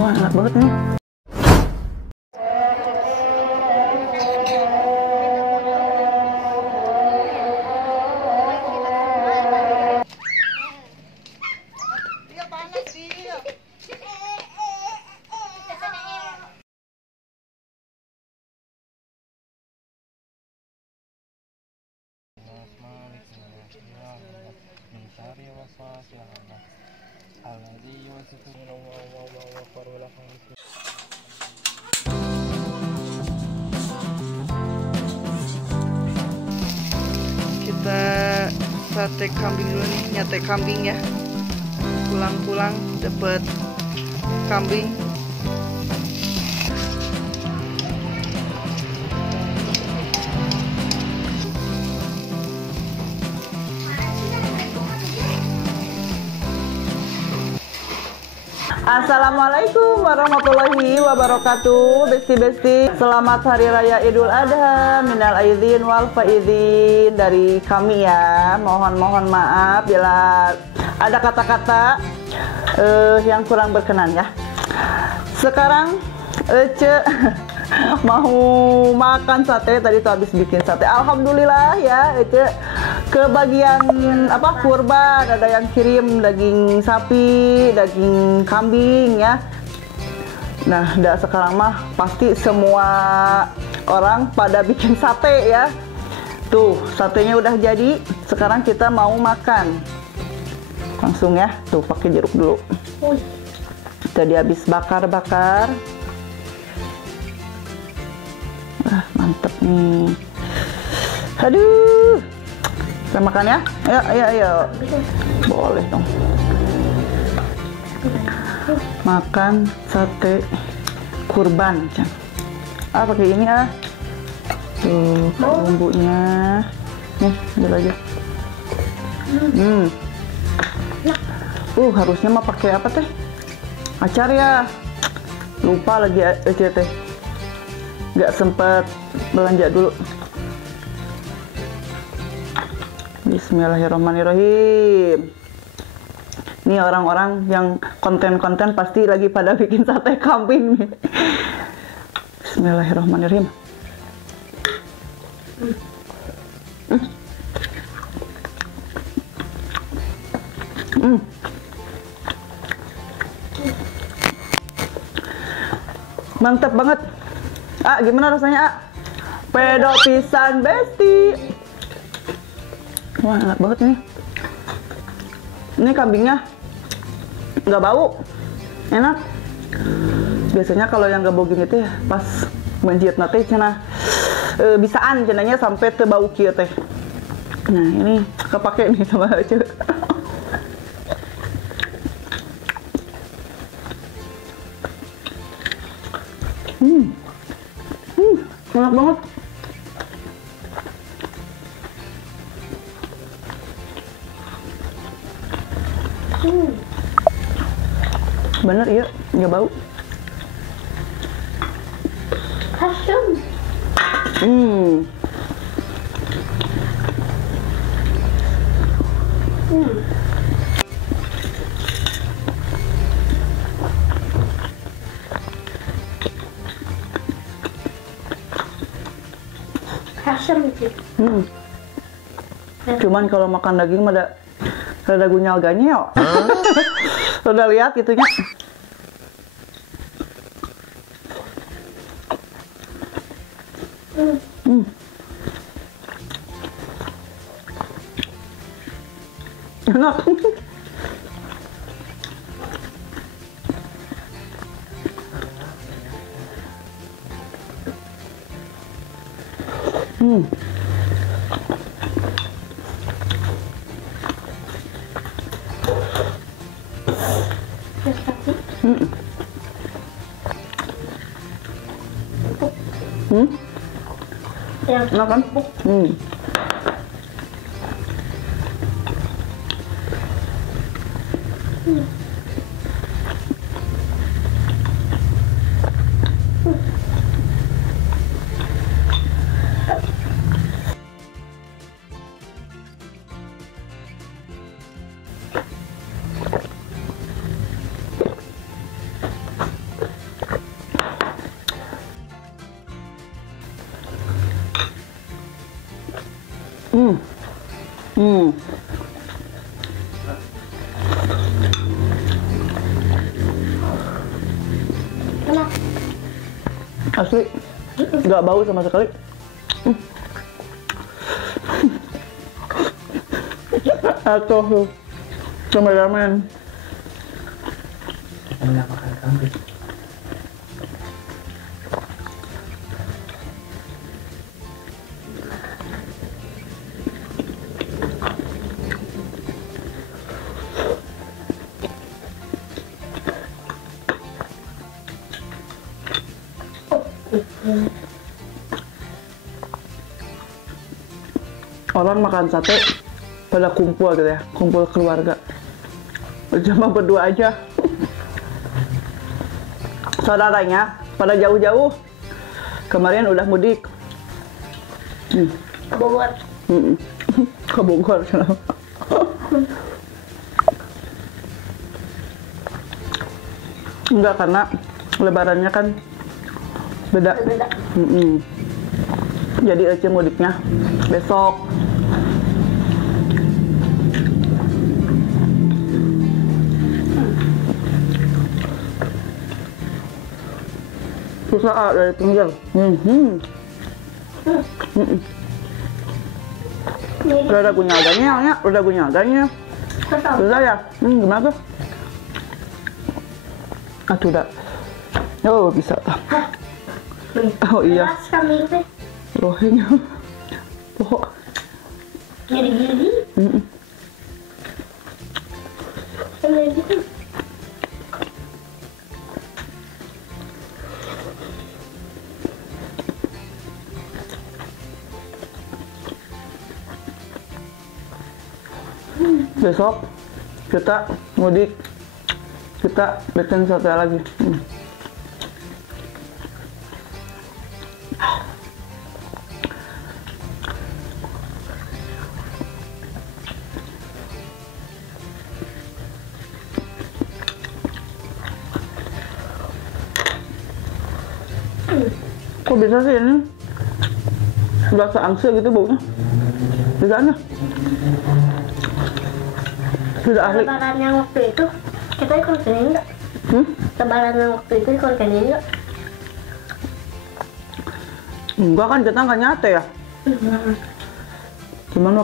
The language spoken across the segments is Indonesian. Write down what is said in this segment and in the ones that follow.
Wah, enak banget nih. Kita sate kambing dulu nih, nyate kambing ya. Pulang-pulang dapet kambing. Assalamualaikum warahmatullahi wabarakatuh. Besti-besti, selamat Hari Raya Idul Adha. Minal aidin wal faidin dari kami ya. Mohon maaf bila ada kata-kata yang kurang berkenan ya. Sekarang Ece mau makan sate. Tadi tuh habis bikin sate. Alhamdulillah ya, Ece kebagian apa kurban, ada yang kirim daging sapi, daging kambing ya. Nah, sekarang mah pasti semua orang pada bikin sate ya. Tuh, satenya udah jadi. Sekarang kita mau makan. Langsung ya. Tuh, pakai jeruk dulu. Tadi habis bakar-bakar. Mantep nih. Aduh. Kita makan ya. Ayo. Boleh dong. Makan sate kurban. Pakai ini ah. Tuh, bumbunya. Nih, ambil aja. Harusnya mah pakai apa teh? Acar ya. Lupa lagi aja teh. Nggak sempet belanja dulu. Bismillahirrahmanirrahim. Ini orang-orang yang konten-konten pasti lagi pada bikin sate kambing nih. Bismillahirrahmanirrahim. Mantap banget. Gimana rasanya, Pedo pisan besti. Wah, enak banget nih. Ini kambingnya nggak bau, enak. Biasanya kalau yang nggak bau gini teh pas menjiat nate cina bisaan cenanya sampai te bau kieu teh. Nah, ini kepake nih sama aja. Enak banget. Bener iya, nggak bau. Asam. Asam itu. Cuman kalau makan daging mah ada gunyal-ganyel. Udah lihat itunya. Enak. Enak kan? Hmm. Enak. Asli, nggak bau sama sekali. Atuh tuh, kameramen. Enak makan kambing. Orang makan sate pada kumpul gitu ya, kumpul keluarga. Cuma berdua aja. Saudaranya pada jauh-jauh. Kemarin udah mudik. Bogor. Ke Bogor. Enggak, karena lebarannya kan beda. Beda. Jadi Ece mudiknya besok. Susah dari pinggir. Udah dagunya adanya, ya. Udah dagunya adanya. Susah ya? Gimana tuh? Aduh, udah. Oh, bisa. Oh iya. Keras kambing teh. Rohingya. Pokok. Gini-gini. Kayak gitu. Besok kita mudik, kita bikin sate lagi. Kok bisa sih ini? Berasa angsa gitu baunya. Bisanya? Tidak ahli. Lebaran yang waktu itu kita ikut ke ini enggak? Lebaran yang waktu itu ikut ke ini enggak? Enggak kan, kita nggak nyate ya. Cuman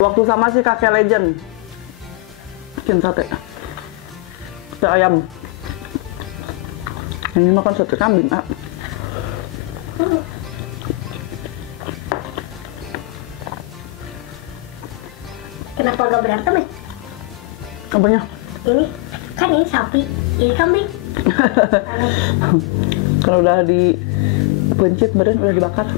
waktu sama si kakek legend bikin sate ayam. Ini makan sate kambing. Kenapa gak berantem ya? Apanya? Ini kan ini sapi, ini kambing. Kalau udah dipencit badan udah dibakar.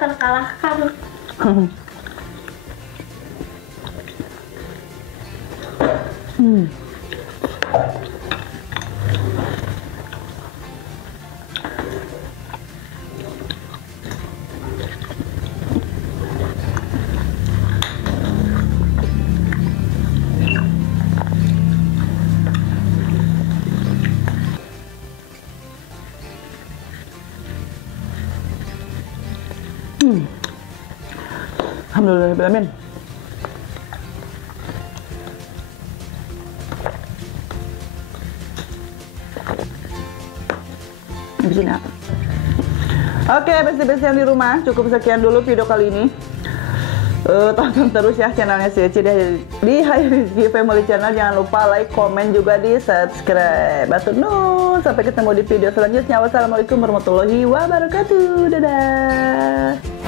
Terkalahkan. Alhamdulillah, di sini. Oke, besti-besti yang di rumah, cukup sekian dulu video kali ini. Tonton terus ya channelnya si Eci di Hai Rizky Family Channel. Jangan lupa like, komen, juga di subscribe. Atur nuhun, sampai ketemu di video selanjutnya. Wassalamualaikum warahmatullahi wabarakatuh. Dadah.